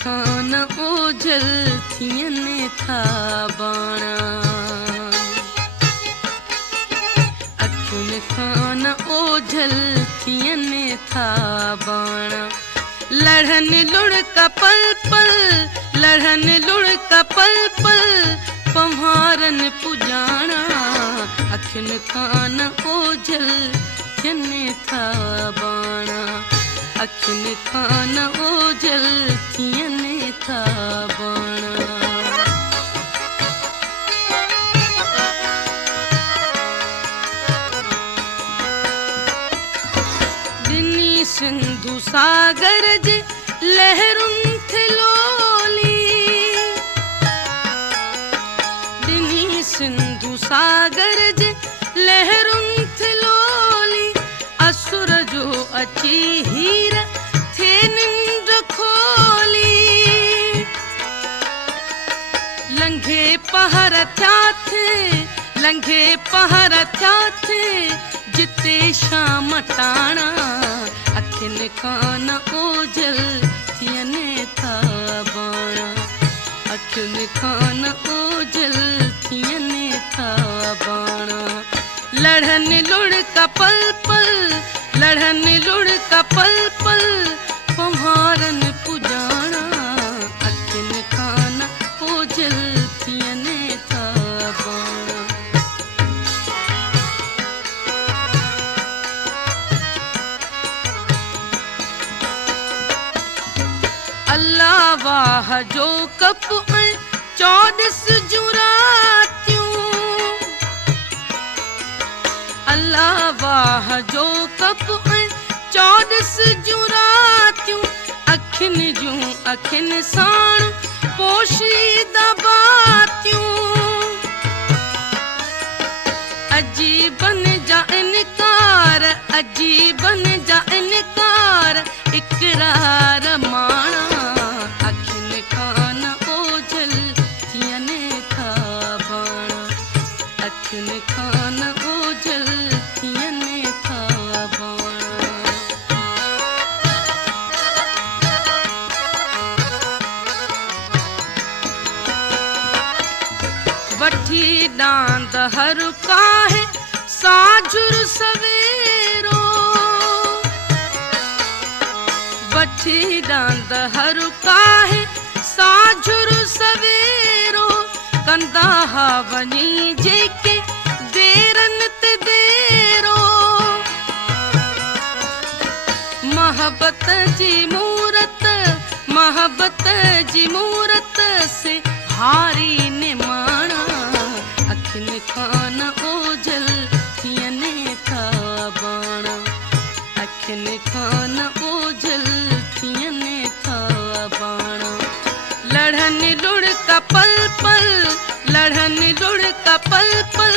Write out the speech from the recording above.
खान ओझल थियनि था बाणा अखियुनि खान ओझल थियनि था बाणा लड़नि लुड़का पल पल लड़नि लुड़का पल पल पम्हारनि पुॼाणा अखियुनि खान ओझल थियनि था बाणा अखियुनि खान ओझल थियनि था बाणा ॾिनी सिंधु सागर जे लहरुनि थे लोली ॾिनी सिंधु सागर जे लहरुनि थे लोली असुर जो अची हीर थे निंड खोली लंघे पहर थिया थे लंघे पहर थिया थे जिते शाम टाणा अखियुनि खान ओझल थियनि था बाणा अखियुनि खान ओझल थियनि था बाणा लड़नि लुड़का पल पल लड़नि लुड़का पल पल पम्हारनि पुॼाणा अखियुनि खान ओझल थियनि था बाणा अल्लाह वाह जो कप ऐं 24 जूं रातियूं अल्लाह वाह जो कप ऐं 24 जूं रातियूं अखियुनि जूं अखियुनि साण पोशीदा बातियूं अजीबनि जा इनकार अजीबनि जा इनकार इकरार माणा अखियुनि खान ओझल थियनि था बाणा अखियुनि खान ओझल थियनि था बाणा वठी डांद हर काहे साझुर सवेरो वठी डांद हर काहे साझुर सवेरो कंदा हा वञी जेके देरनि ते देरो मोहब्बत जी मूरत से हारी ने माणा अखियुनि खान ओझल थियनि था बाणा अखियुनि खान ओझल थियनि था बाणा लड़नि लुड़का पल पल लड़नि लुड़का पल पल